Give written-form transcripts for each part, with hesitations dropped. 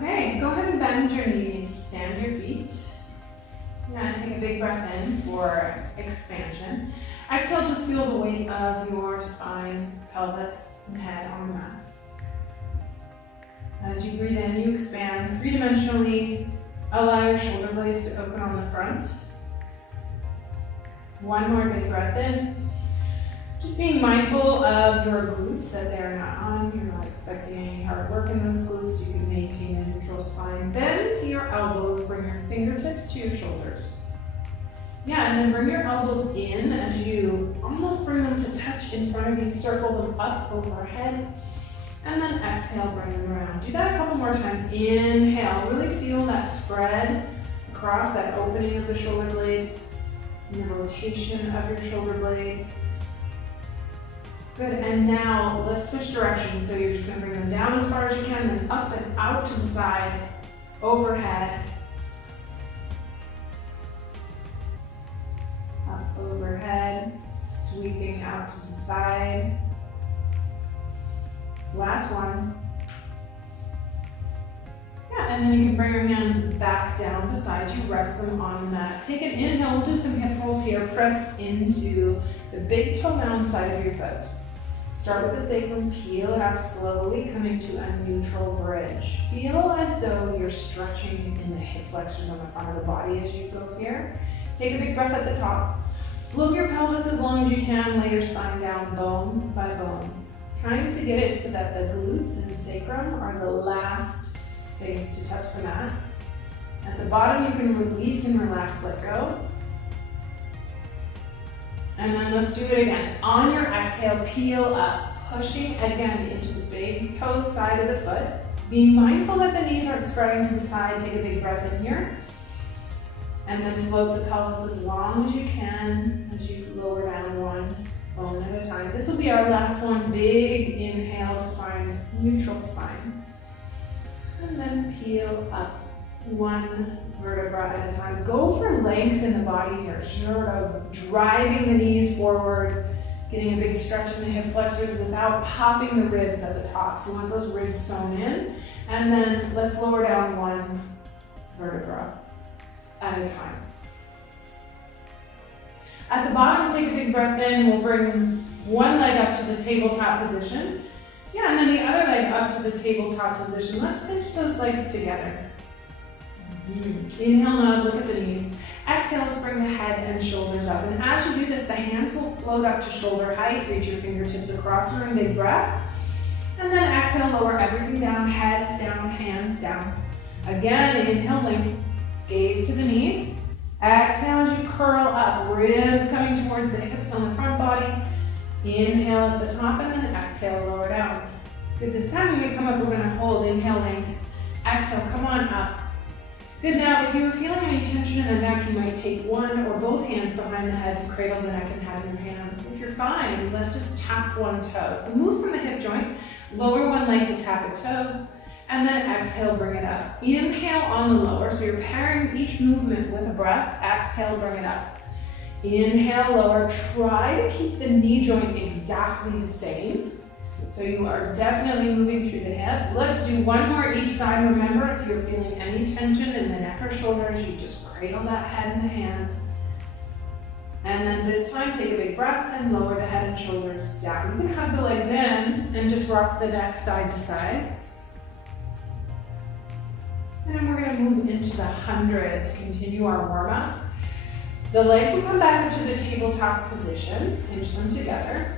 Okay, go ahead and bend your knees, stand your feet. Now take a big breath in for expansion. Exhale, just feel the weight of your spine, pelvis, and head on the mat. As you breathe in, you expand three-dimensionally. Allow your shoulder blades to open on the front. One more big breath in. Just being mindful of your glutes, that they're not on. You're not expecting any hard work in those glutes. You can maintain a neutral spine. Bend your elbows, bring your fingertips to your shoulders. Yeah, and then bring your elbows in as you almost bring them to touch in front of you. Circle them up overhead. And then exhale, bring them around. Do that a couple more times. Inhale, really feel that spread across that opening of the shoulder blades and the rotation of your shoulder blades. Good, and now let's switch directions. So you're just gonna bring them down as far as you can, then up and out to the side, overhead. Up overhead, sweeping out to the side. Last one. Yeah, and then you can bring your hands back down beside you, rest them on the mat. Take an inhale, we'll do some hip rolls here. Press into the big toe mound side of your foot. Start with the sacrum, peel it up slowly, coming to a neutral bridge. Feel as though you're stretching in the hip flexors on the front of the body as you go here. Take a big breath at the top. Float your pelvis as long as you can, lay your spine down bone by bone. Trying to get it so that the glutes and sacrum are the last things to touch the mat. At the bottom, you can release and relax, let go. And then let's do it again. On your exhale, peel up, pushing again into the big toe side of the foot. Being mindful that the knees aren't spreading to the side. Take a big breath in here. And then float the pelvis as long as you can as you lower down one bone at a time. This will be our last one. Big inhale to find neutral spine. And then peel up one vertebra at a time. Go for length in the body here, sort of driving the knees forward, getting a big stretch in the hip flexors without popping the ribs at the top. So you want those ribs sewn in. And then let's lower down one vertebra at a time. At the bottom, take a big breath in. We'll bring one leg up to the tabletop position. Yeah, and then the other leg up to the tabletop position. Let's pinch those legs together. Inhale, nod, look at the knees. Exhale, let's bring the head and shoulders up. And as you do this, the hands will float up to shoulder height. Reach your fingertips across for a big breath. And then exhale, lower everything down, heads down, hands down. Again, inhale, length, gaze to the knees. Exhale as you curl up, ribs coming towards the hips on the front body. Inhale at the top and then exhale, lower down. Good, this time when we come up, we're gonna hold, inhale, length. Exhale, come on up. Good, now if you were feeling any tension in the neck, you might take one or both hands behind the head to cradle the neck and have your hands. If you're fine, let's just tap one toe. So move from the hip joint, lower one leg to tap a toe, and then exhale, bring it up. Inhale on the lower, so you're pairing each movement with a breath. Exhale, bring it up. Inhale, lower. Try to keep the knee joint exactly the same. So you are definitely moving through the hip. Let's do one more each side. Remember, if you're feeling any tension in the neck or shoulders, you just cradle that head in the hands. And then this time, take a big breath and lower the head and shoulders down. You can hug the legs in and just rock the neck side to side. And then we're gonna move into the 100 to continue our warm-up. The legs will come back into the tabletop position, pinch them together.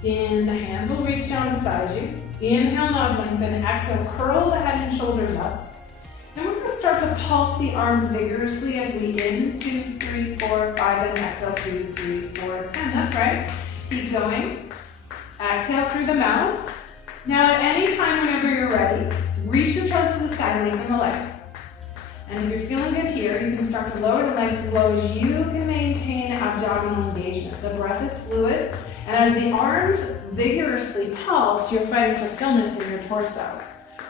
The hands will reach down beside you. Inhale, nod, lengthen. Exhale, curl the head and shoulders up. And we're gonna start to pulse the arms vigorously as we in, 2, 3, 4, 5, and exhale, 2, 3, 4, 10. That's right. Keep going. Exhale through the mouth. Now at any time whenever you're ready, reach the toes to the sky, lengthen the legs. And if you're feeling good here, you can start to lower the legs as low as you can maintain abdominal engagement. The breath is fluid, and as the arms vigorously pulse, you're fighting for stillness in your torso.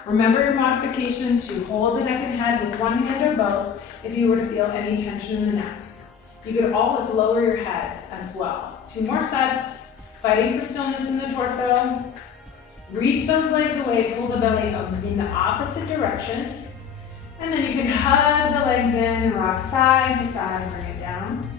Remember your modification to hold the neck and head with one hand or both if you were to feel any tension in the neck. You could always lower your head as well. 2 more sets, fighting for stillness in the torso. Reach those legs away, pull the belly up in the opposite direction. And then you can hug the legs in and rock side to side and bring it down.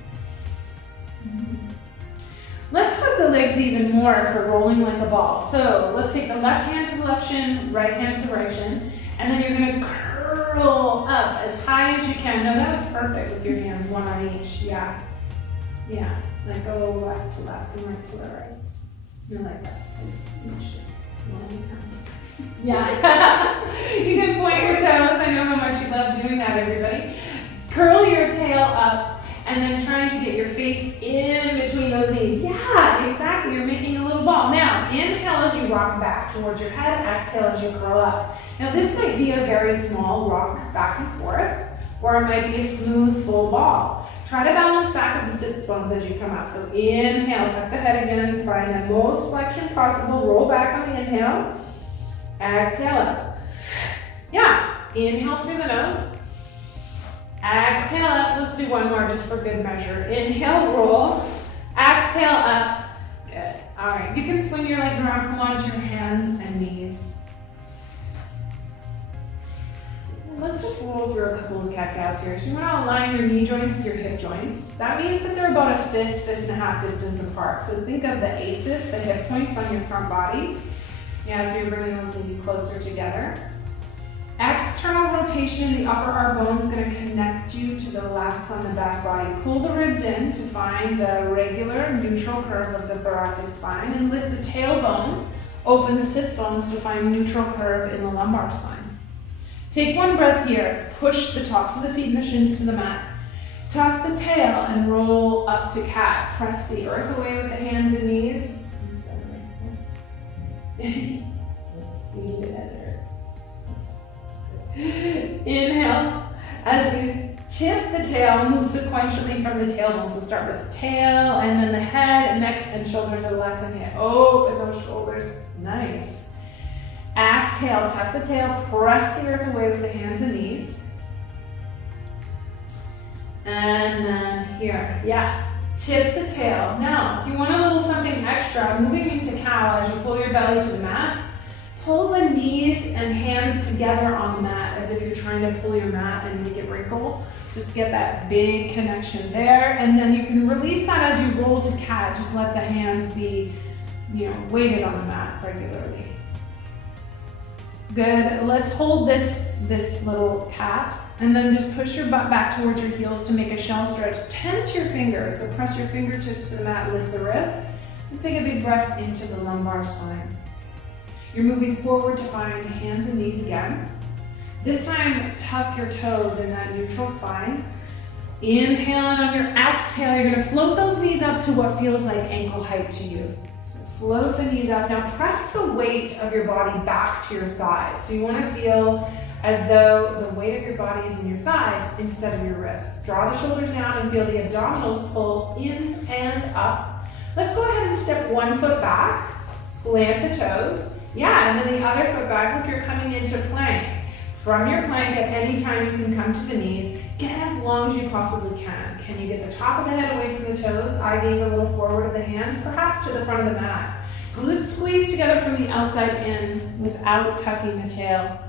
Let's hug the legs even more for rolling like a ball. So let's take the left hand to the left shin, right hand to the right shin, and then you're gonna curl up as high as you can. No, that was perfect with your hands, one on each. Yeah. Like go left to left and right to the right. You like that. Each one at a time. Yeah. You can point your toes. I know how much you love doing that, everybody. Curl your tail up and then trying to get your face in between those knees. Yeah, exactly. You're making a little ball. Now, inhale as you rock back towards your head. Exhale as you curl up. Now, this might be a very small rock back and forth, or it might be a smooth, full ball. Try to balance back of the sit bones as you come up. So inhale, tuck the head again, find the most flexion possible. Roll back on the inhale. Exhale up. Yeah, inhale through the nose. Exhale up. Let's do one more just for good measure. Inhale, roll. Exhale up. Good. All right, you can swing your legs around. Come on to your hands and knees. Let's just roll through a couple of cat-cows here. So you want to align your knee joints with your hip joints. That means that they're about a fist and a half distance apart. So think of the aces, the hip points on your front body. Yeah, so you're bringing those knees closer together. External rotation in the upper arm bone is going to connect you to the lats on the back body. Pull the ribs in to find the regular neutral curve of the thoracic spine and lift the tailbone. Open the sits bones to find neutral curve in the lumbar spine. Take one breath here. Push the tops of the feet and the shins to the mat. Tuck the tail and roll up to cat. Press the earth away with the hands and knees. Inhale. As you tip the tail, move sequentially from the tailbone. So start with the tail and then the head, neck, and shoulders are the last thing. Open those shoulders. Nice. Exhale, tuck the tail, press the earth away with the hands and knees. And then here, yeah, tip the tail. Now, if you want a little something extra, moving into cow as you pull your belly to the mat, pull the knees and hands together on the mat as if you're trying to pull your mat and make it wrinkle. Just get that big connection there. And then you can release that as you roll to cat. Just let the hands be, weighted on the mat regularly. Good. Let's hold this little cat and then just push your butt back towards your heels to make a shell stretch. Tense your fingers. So press your fingertips to the mat, lift the wrist. Let's take a big breath into the lumbar spine. You're moving forward to find hands and knees again. This time, tuck your toes in that neutral spine. Inhale, and on your exhale, you're going to float those knees up to what feels like ankle height to you. Float the knees up. Now press the weight of your body back to your thighs. So you want to feel as though the weight of your body is in your thighs instead of your wrists. Draw the shoulders down and feel the abdominals pull in and up. Let's go ahead and step one foot back. Plant the toes. Yeah, and then the other foot back. Look, you're coming into plank. From your plank, at any time you can come to the knees. Get as long as you possibly can. Can you get the top of the head away from the toes? Eye gaze a little forward of the hands, perhaps to the front of the mat. Glutes squeeze together from the outside in without tucking the tail.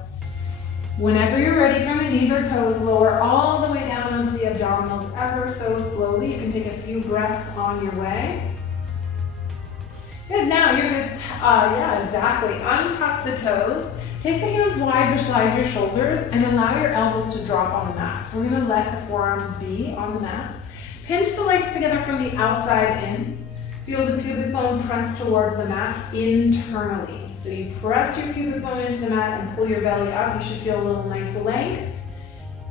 Whenever you're ready from the knees or toes, lower all the way down onto the abdominals ever so slowly. You can take a few breaths on your way. Good, now you're going to, untuck the toes. Take the hands wide beside your shoulders and allow your elbows to drop on the mat. So we're going to let the forearms be on the mat. Pinch the legs together from the outside in. Feel the pubic bone press towards the mat internally. So you press your pubic bone into the mat and pull your belly up. You should feel a little nice length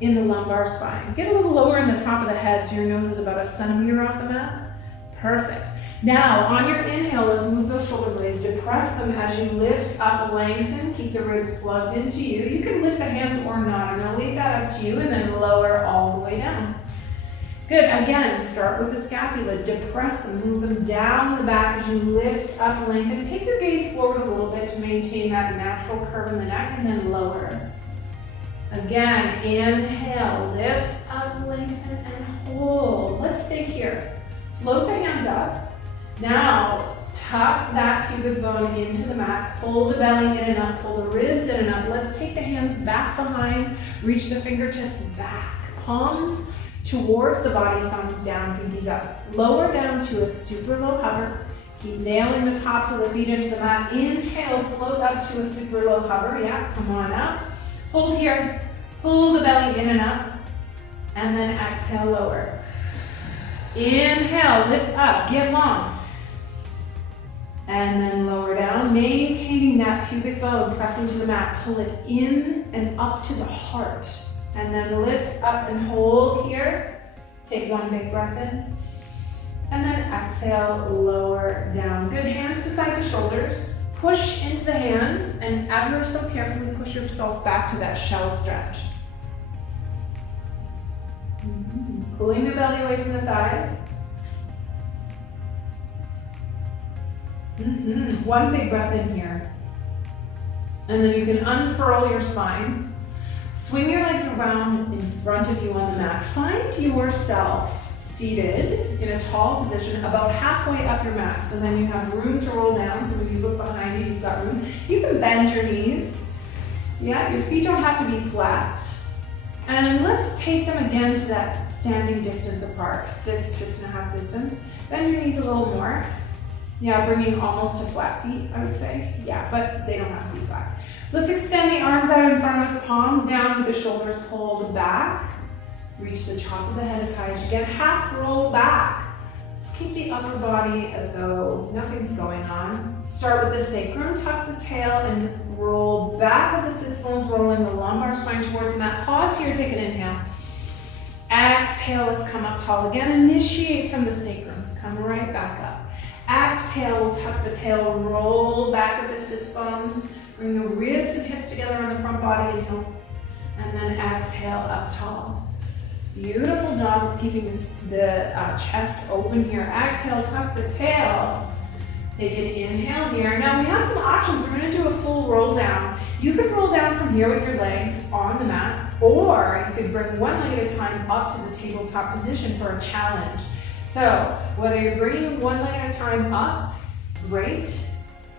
in the lumbar spine. Get a little lower in the top of the head so your nose is about a centimeter off the mat. Perfect. Now, on your inhale, let's move those shoulder blades. Depress them as you lift up, lengthen. Keep the ribs plugged into you. You can lift the hands or not. I'm going to leave that up to you and then lower all the way down. Good. Again, start with the scapula. Depress them. Move them down the back as you lift up, lengthen. Take your gaze forward a little bit to maintain that natural curve in the neck and then lower. Again, inhale, lift up, lengthen, and hold. Let's stay here. Float the hands up. Now, tuck that pubic bone into the mat, pull the belly in and up, pull the ribs in and up. Let's take the hands back behind, reach the fingertips back, palms towards the body, thumbs down, pinkies up. Lower down to a super low hover. Keep nailing the tops of the feet into the mat. Inhale, float up to a super low hover. Yeah, come on up. Hold here, pull the belly in and up, and then exhale, lower. Inhale, lift up, get long. And then lower down, maintaining that pubic bone, pressing to the mat. Pull it in and up to the heart. And then lift up and hold here. Take one big breath in. And then exhale, lower down. Good, hands beside the shoulders. Push into the hands and ever so carefully push yourself back to that shell stretch. Pulling the belly away from the thighs. One big breath in here. And then you can unfurl your spine. Swing your legs around in front of you on the mat. Find yourself seated in a tall position about halfway up your mat. So then you have room to roll down. So if you look behind you, you've got room. You can bend your knees. Yeah, your feet don't have to be flat. And let's take them again to that standing distance apart. Fist and a half distance. Bend your knees a little more. Yeah, bringing almost to flat feet, I would say. Yeah, but they don't have to be flat. Let's extend the arms out in front of us, palms down with the shoulders pulled back. Reach the top of the head as high as you can. Half roll back. Let's keep the upper body as though nothing's going on. Start with the sacrum, tuck the tail, and roll back of the sits bones, rolling the lumbar spine towards the mat. Pause here, take an inhale. Exhale, let's come up tall again. Initiate from the sacrum. Come right back up. Exhale, we'll tuck the tail, roll back of the sits bones. Bring the ribs and hips together on the front body, inhale. And then exhale, up tall. Beautiful job of keeping the chest open here. Exhale, tuck the tail. Take an inhale here. Now we have some options. We're going to do a full roll down. You could roll down from here with your legs on the mat, or you could bring one leg at a time up to the tabletop position for a challenge. So whether you're bringing one leg at a time up, great.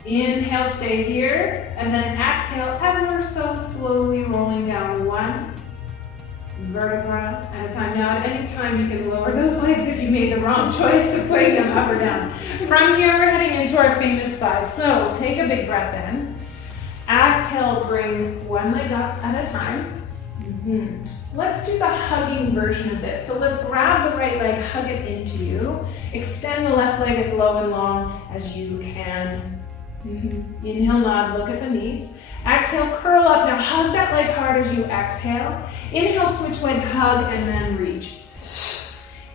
Inhale, stay here, and then exhale, ever so slowly rolling down one vertebra at a time. Now at any time you can lower those legs if you made the wrong choice of putting them up or down. From here we're heading into our famous thighs. So take a big breath in. Exhale, bring one leg up at a time. Let's do the hugging version of this. So let's grab the right leg, hug it into you. Extend the left leg as low and long as you can. Inhale, nod, look at the knees. Exhale, curl up. Now hug that leg hard as you exhale. Inhale, switch legs, hug, and then reach.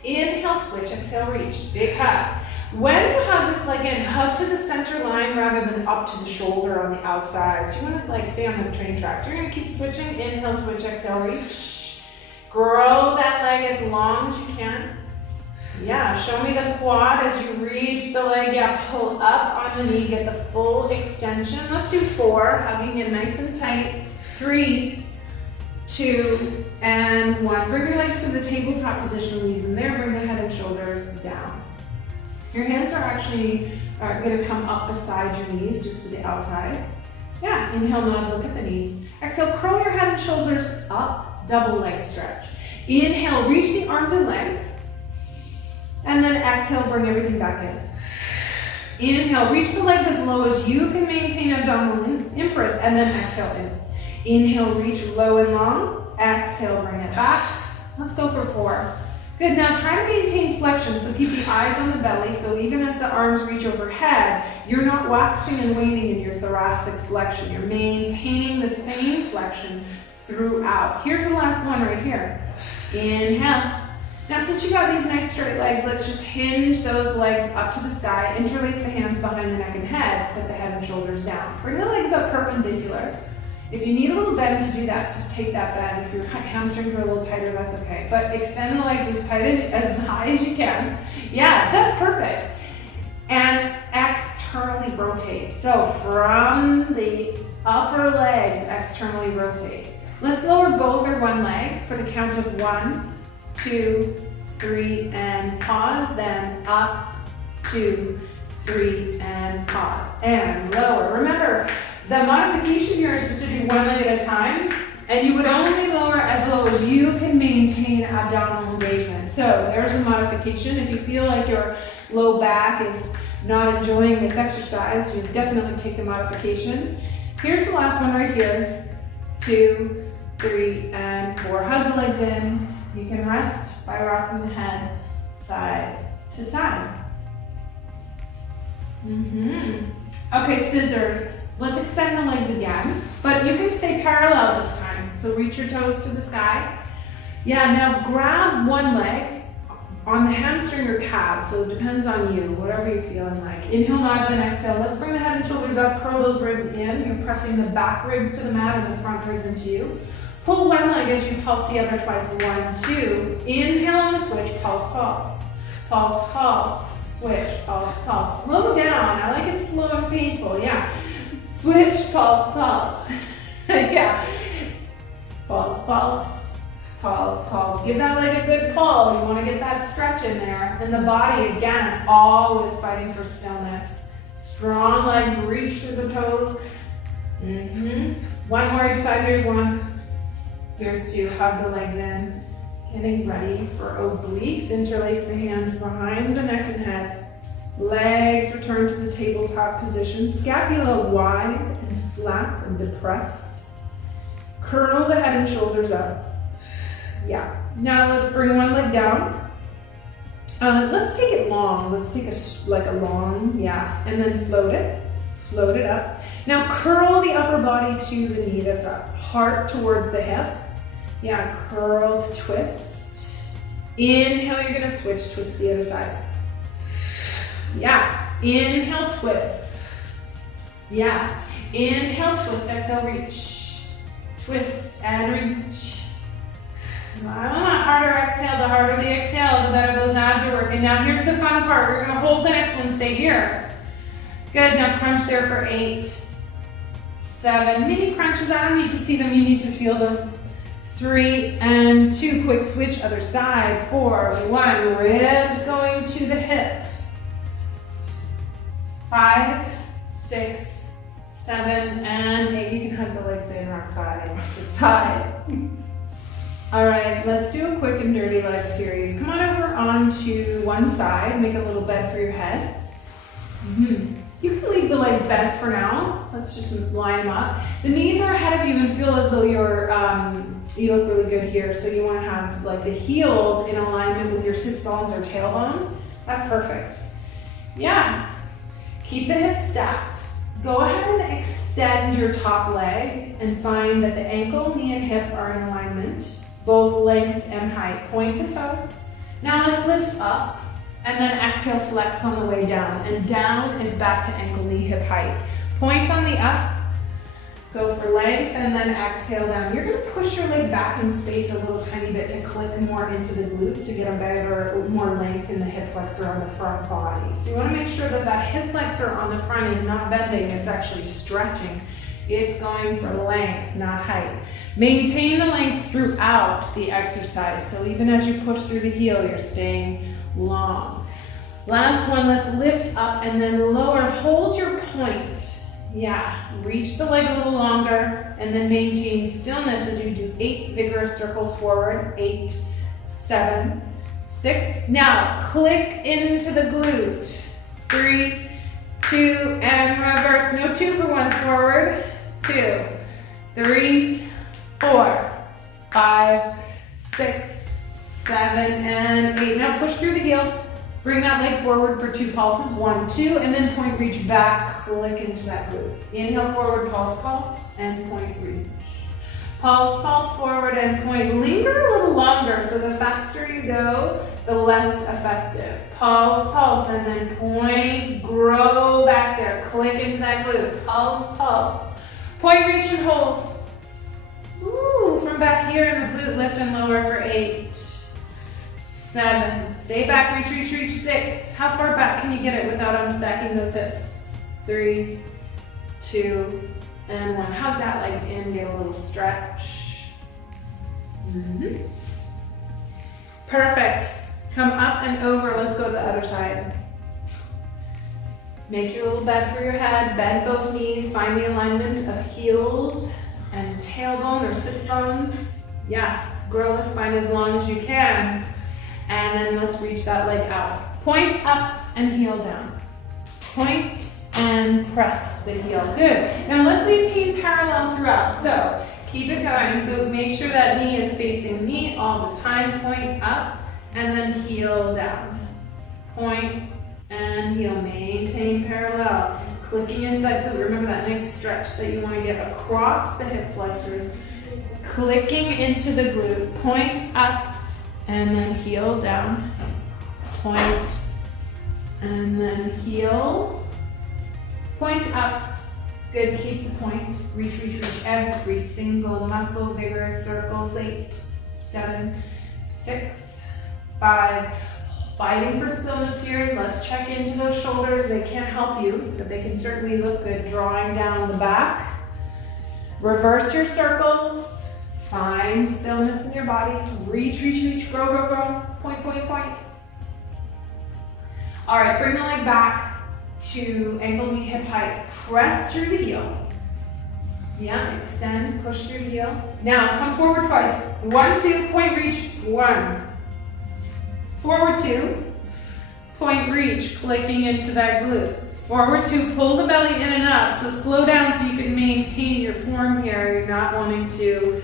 Inhale, switch, exhale, reach. Big hug. When you hug this leg in, hug to the center line rather than up to the shoulder on the outside. So you want to like stay on the train track. You're going to keep switching. Inhale, switch, exhale, reach. Grow that leg as long as you can. Yeah, show me the quad as you reach the leg. Yeah, pull up on the knee, get the full extension. Let's do 4, hugging in nice and tight. 3, 2, and 1. Bring your legs to the tabletop position, leave them there. Bring the head and shoulders down. Your hands are actually going to come up beside your knees, just to the outside. Yeah, inhale, nod, look at the knees. Exhale, curl your head and shoulders up, double leg stretch. Inhale, reach the arms and legs. And then exhale, bring everything back in. Inhale, reach the legs as low as you can maintain abdominal imprint, and then exhale in. Inhale, reach low and long. Exhale, bring it back. Let's go for 4. Good, now try to maintain flexion, so keep the eyes on the belly, so even as the arms reach overhead, you're not waxing and waning in your thoracic flexion. You're maintaining the same flexion throughout. Here's the last one right here. Inhale. Now since you got these nice straight legs, let's just hinge those legs up to the sky, interlace the hands behind the neck and head, put the head and shoulders down. Bring the legs up perpendicular. If you need a little bend to do that, just take that bend. If your hamstrings are a little tighter, that's okay. But extend the legs as tight as high as you can. Yeah, that's perfect. And externally rotate. So from the upper legs, externally rotate. Let's lower both or one leg for the count of 1, 2, 3, and pause. Then up, 2, 3, and pause, and lower. Remember, the modification here is just to do one leg at a time, and you would only lower as low as you can maintain abdominal engagement. So there's a modification. If you feel like your low back is not enjoying this exercise, you definitely take the modification. Here's the last one right here. 2, 3, and 4. Hug the legs in. You can rest by rocking the head side to side. Okay, scissors. Let's extend the legs again, but you can stay parallel this time. So reach your toes to the sky. Yeah, now grab one leg on the hamstring or calf, so it depends on you, whatever you're feeling like. Inhale, nod, then exhale. Let's bring the head and shoulders up, curl those ribs in. You're pressing the back ribs to the mat and the front ribs into you. Pull one leg as you pulse the other twice. 1, 2. Inhale on the switch, pulse, pulse. Pulse, pulse, switch, pulse, pulse. Slow down. I like it slow and painful, yeah. Switch, pulse, pulse. Yeah. Pulse, pulse, pulse, pulse. Give that leg a good pull. You want to get that stretch in there. And the body, again, always fighting for stillness. Strong legs, reach through the toes. One more each side. Here's 1. Here's 2. Hug the legs in. Getting ready for obliques. Interlace the hands behind the neck and head. Legs return to the tabletop position. Scapula wide and flat and depressed. Curl the head and shoulders up. Yeah. Now let's bring one leg down. Let's take it long. Let's take a long, yeah, and then float it. Float it up. Now curl the upper body to the knee that's up. Heart towards the hip. Yeah, curl to twist. Inhale, you're gonna switch, twist the other side. Yeah, inhale, twist. Yeah, inhale, twist, exhale, reach. Twist and reach. The harder exhale, the harder the exhale, the better those abs are working. Now here's the fun part. We're gonna hold the next one, stay here. Good, now crunch there for 8, 7, mini crunches. I don't need to see them, you need to feel them. 3 and 2, quick switch, other side. 4, 1, ribs going to the hip. 5, 6, 7, and 8. You can hug the legs in, rock side to side. All right, let's do a quick and dirty leg series. Come on over onto one side, make a little bed for your head. You can leave the legs bent for now. Let's just line them up. The knees are ahead of you and feel as though you're, you look really good here. So you want to have like the heels in alignment with your sits bones or tailbone. That's perfect. Yeah. Keep the hips stacked. Go ahead and extend your top leg and find that the ankle, knee, and hip are in alignment, both length and height. Point the toe. Now let's lift up and then exhale, flex on the way down. And down is back to ankle, knee, hip height. Point on the up. Go for length and then exhale down. You're going to push your leg back in space a little tiny bit to click more into the glute to get a better, more length in the hip flexor on the front body. So you want to make sure that that hip flexor on the front is not bending, it's actually stretching. It's going for length, not height. Maintain the length throughout the exercise. So even as you push through the heel, you're staying long. Last one, let's lift up and then lower. Hold your point. Yeah, reach the leg a little longer and then maintain stillness as you do 8 vigorous circles forward. 8, 7, 6. Now click into the glute. 3, 2, and reverse. No 2 for 1s forward. 2, 3, 4, 5, 6, 7, and 8. Now push through the heel. Bring that leg forward for 2 pulses. 1, 2, and then point, reach back, click into that glute. Inhale forward, pulse, pulse, and point, reach. Pulse, pulse, forward, and point. Linger a little longer, so the faster you go, the less effective. Pulse, pulse, and then point, grow back there, click into that glute. Pulse, pulse. Point, reach, and hold. Ooh, from back here in the glute, lift and lower for 8, 7, stay back, reach, reach, reach. 6, how far back can you get it without unstacking those hips? 3, 2, and 1. Hug that leg in, get a little stretch. Perfect. Come up and over, let's go to the other side. Make your little bed for your head, bend both knees, find the alignment of heels and tailbone or sits bones. Yeah, grow the spine as long as you can. And then let's reach that leg out. Point up and heel down. Point and press the heel. Good. Now let's maintain parallel throughout. So keep it going. So make sure that knee is facing knee all the time. Point up and then heel down. Point and heel. Maintain parallel. Clicking into that glute. Remember that nice stretch that you want to get across the hip flexor. Clicking into the glute. Point up and then heel down. Point and then heel. Point up. Good. Keep the point. Reach, reach, reach. Every single muscle. Vigorous circles. 8, 7, 6, 5. Fighting for stillness here. Let's check into those shoulders. They can't help you, but they can certainly look good. Drawing down the back. Reverse your circles. Find stillness in your body. Reach, reach, reach. Grow, grow, grow. Point, point, point. All right, bring the leg back to ankle, knee, hip height. Press through the heel. Yeah, extend, push through the heel. Now, come forward twice. 1, 2, point, reach. 1. Forward 2, point, reach, clicking into that glute. Forward 2, pull the belly in and up. So slow down so you can maintain your form here. You're not wanting to,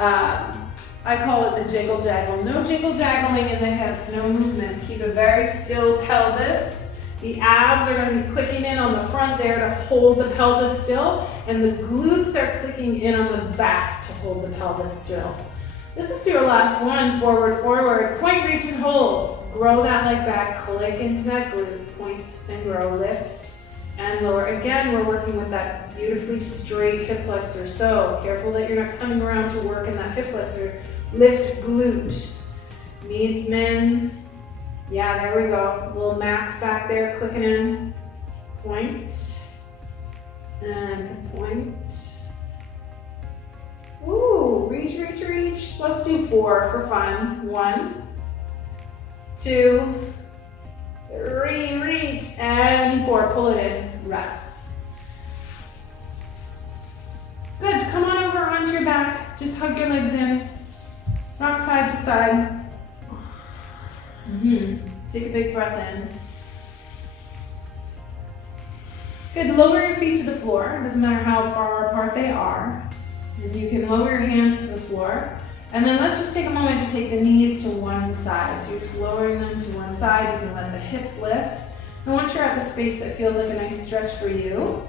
I call it the jiggle jaggle. No jiggle jaggling in the hips, no movement. Keep a very still pelvis. The abs are going to be clicking in on the front there to hold the pelvis still, and the glutes are clicking in on the back to hold the pelvis still. This is your last one. Forward, forward. Point, reach, and hold. Grow that leg back. Click into that glute. Point and grow. Lift and lower. Again, we're working with that beautifully straight hip flexor. So careful that you're not coming around to work in that hip flexor. Lift glute. Meets mins. Yeah, there we go. Little max back there. Clicking in. Point. And point. Ooh, reach, reach, reach. Let's do 4 for fun. 1, 2, 3, reach, and 4. Pull it in, rest. Good, come on over onto your back. Just hug your legs in. Rock side to side. Take a big breath in. Good, lower your feet to the floor. It doesn't matter how far apart they are. And you can lower your hands to the floor. And then let's just take a moment to take the knees to one side. So you're just lowering them to one side. You can let the hips lift. And once you're at the space that feels like a nice stretch for you,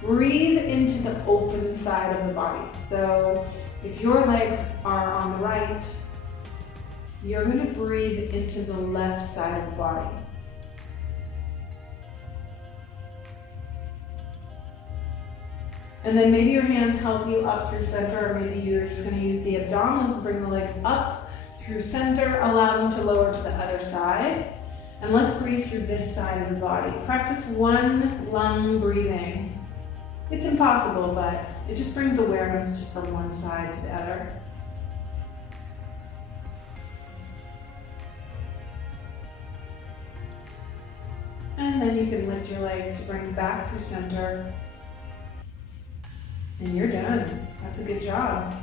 breathe into the open side of the body. So if your legs are on the right, you're going to breathe into the left side of the body. And then maybe your hands help you up through center, or maybe you're just going to use the abdominals to bring the legs up through center, allow them to lower to the other side. And let's breathe through this side of the body. Practice one lung breathing. It's impossible, but it just brings awareness from one side to the other. And then you can lift your legs to bring back through center. And you're done. That's a good job.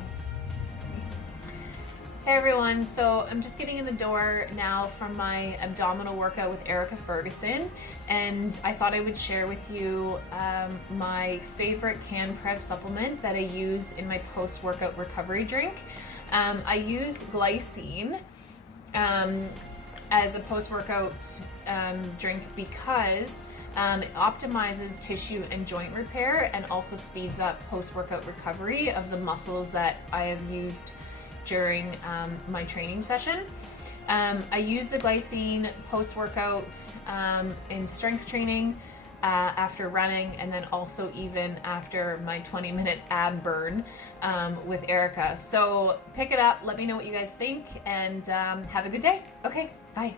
Hey everyone, so I'm just getting in the door now from my abdominal workout with Erika Ferguson, and I thought I would share with you my favorite CanPrev supplement that I use in my post-workout recovery drink. I use glycine as a post-workout drink because it optimizes tissue and joint repair and also speeds up post-workout recovery of the muscles that I have used during my training session. I use the glycine post-workout in strength training after running, and then also even after my 20-minute ab burn with Erika. So pick it up, let me know what you guys think, and have a good day. Okay, bye.